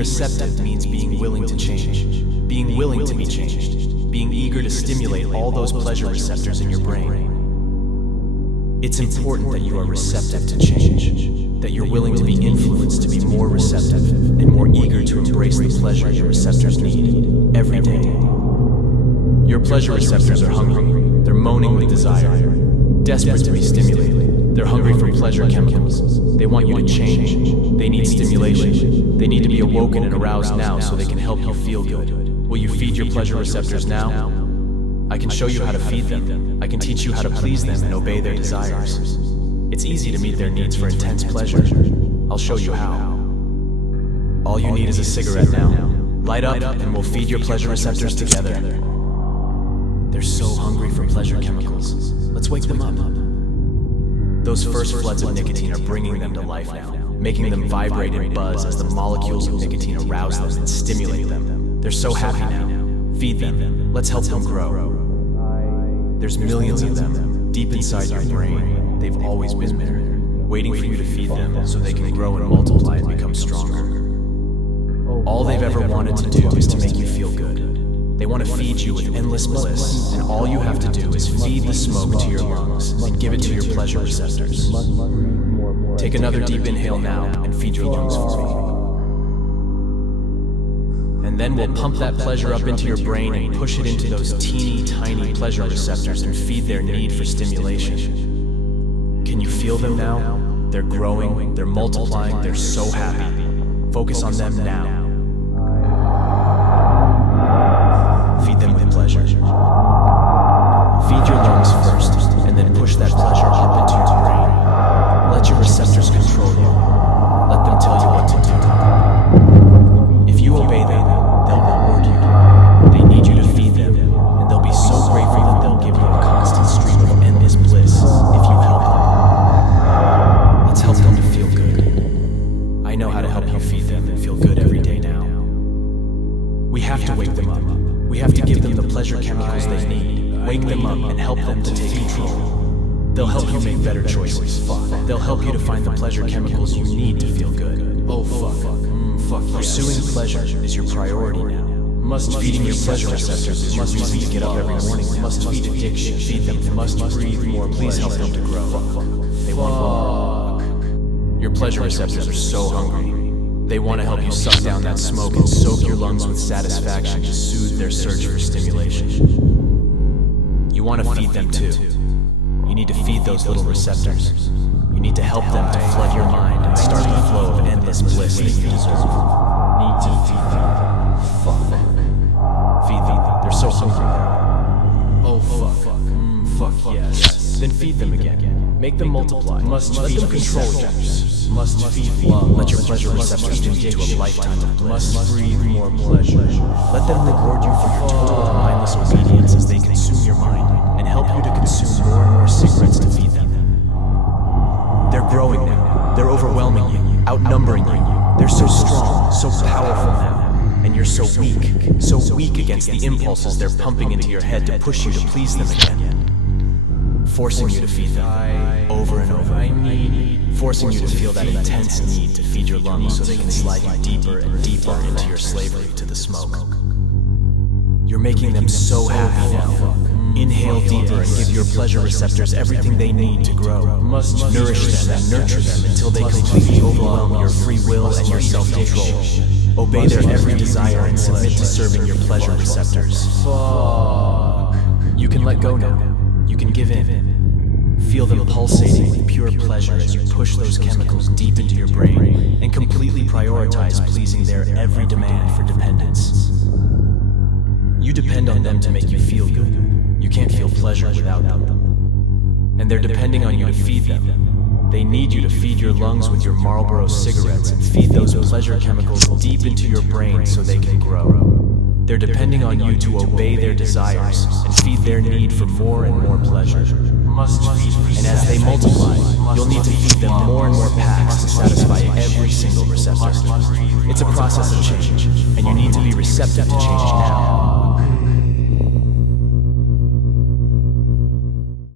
receptive means being willing to change, being willing to be changed, being eager to stimulate all those pleasure receptors in your brain. It's important that you are receptive to change, that you're willing to be influenced to be more receptive and more eager to embrace the pleasure your receptors need every day. Your pleasure receptors are hungry. They're moaning with desire, desperate to be stimulated. They're hungry for pleasure chemicals. They want you to change. They need stimulation. They need to be awoken and aroused now so they can help you feel good. Will you feed your pleasure receptors now? I can show you how to feed them. I can teach you how to please them and obey their desires. It's easy to meet their needs for intense pleasure. I'll show you how. All you need is a cigarette now. Light up and we'll feed your pleasure receptors together. They're so hungry for pleasure chemicals. Let's wake them up. Those first floods of nicotine are bringing them to life now, making them vibrate and buzz as the molecules of nicotine arouse them and stimulate them. They're so happy now. Feed them. Let's help them grow. There's millions of them deep inside your brain. They've always been there, waiting for you to feed them so they can grow and multiply and become stronger. All they've ever wanted to do is to make you feel good. They want to feed you with endless bliss, and all you have to do is feed the smoke to your lungs and give it to your pleasure receptors. Take another deep inhale now and feed your lungs for me. And then we'll pump that pleasure up into your brain and push it into those teeny tiny pleasure receptors and feed their need for stimulation. Can you feel them now? They're growing, they're multiplying, they're so happy. Focus on them now. Feed them with pleasure. Feed your lungs first, and then push that pleasure up into your brain. Let your receptors control you. Let them tell you what to do. If you obey them, they'll reward you. They need you to feed them, and they'll be so grateful that they'll give you a constant stream of endless bliss if you help them. Let's help them to feel good. I know how to help you feed them and feel good every day now. We have to wake them up. We have to give them the pleasure chemicals they need. Wake them up and help them to take control. They'll help you make better choices. They'll help you to find the pleasure chemicals you need to feel good. Oh fuck. Pursuing pleasure is your priority now. Feeding your pleasure receptors is your reason to get up every morning. Must feed addiction. Feed them. Must breathe more. Please help them to grow. They want more. Your pleasure receptors are so hungry. They want to help you suck down that smoke and soak your lungs with satisfaction to soothe their search for stimulation. You want to feed them too. You need to feed those little receptors. You need to help them to flood your mind and start the flow of endless bliss that you deserve. Need to feed them. Feed them. They're so hungry now. Oh fuck yes. Then feed them again. Make them multiply. Must let them control you. Must feed love. Let your pleasure receptors lead to a lifetime of bliss. Must breathe more pleasure. Let them reward you for your total and mindless obedience as they consume your mind and help you to consume more and more cigarettes to feed them. They're growing now. They're overwhelming you, outnumbering you. They're so strong, so powerful now. And you're so weak against the impulses they're pumping into your head to push you to please them again. Forcing you to feed them over and over. Forcing you to feel that intense need to feed your lungs so they can slide you deeper and deeper into your slavery to the smoke. You're making them so happy now. Inhale deeper and give your pleasure receptors everything they need to grow. Nourish them and nurture them until they completely overwhelm your free will and your self-control. Obey their every desire and submit to serving your pleasure receptors. You can let go now. You can give in. Feel them pulsating with pure pleasure as you push those chemicals deep into your brain and completely prioritize pleasing their every demand for dependence. You depend on them to make you feel good. You can't feel pleasure without them. And they're depending on you to feed them. They need you to feed your lungs with your Marlboro cigarettes and feed those pleasure chemicals deep into your brain so they can grow. They're depending on you to obey their desires and feed their need for more and more pleasure. And as they multiply, you'll need to feed them more and more packs to satisfy every single receptor. It's a process of change, and you need to be receptive to change now.